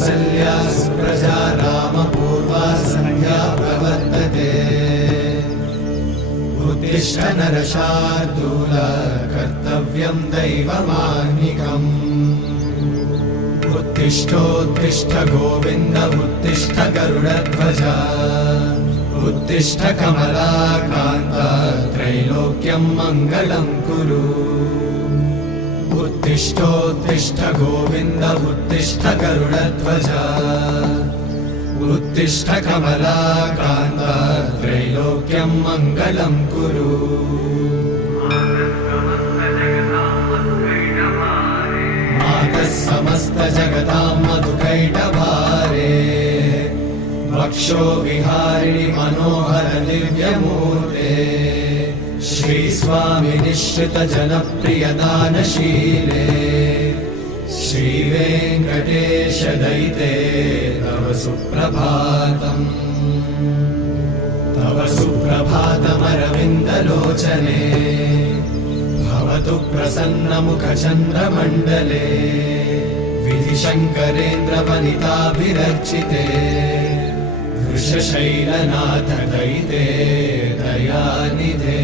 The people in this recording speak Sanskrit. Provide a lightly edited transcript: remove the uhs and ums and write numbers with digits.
कौसल्या सुप्रजा रामपूर्वा सन्ध्या प्रवर्तते उत्तिष्ठ नरशार्दूल कर्तव्यं दैवमाह्निकम् उत्तिष्ठोत्तिष्ठ गोविन्द उत्तिष्ठ गरुडध्वज उत्तिष्ठ कमलाकान्त त्रैलोक्यं मङ्गलं कुरु उत्तिष्ठोत्तिष्ठ गोविन्द उत्तिष्ठ गरुडध्वज उत्तिष्ठ कमलाकान्त त्रैलोक्यं मङ्गलं कुरु मातः समस्त जगतां मधुकैटभारे वक्षो विहारिणि मनोहर दिव्यमूर्ते श्रीस्वामि निश्चित जनप्रिय दानशीले श्रीवेङ्कटेश दयिते तव सुप्रभातम् तव सुप्रभातमरविन्दलोचने भवतु प्रसन्नमुखचन्द्रमण्डले विधिशङ्करेन्द्रवनिताभिरर्चिते वृषशैलनाथ दयिते दयानिधे।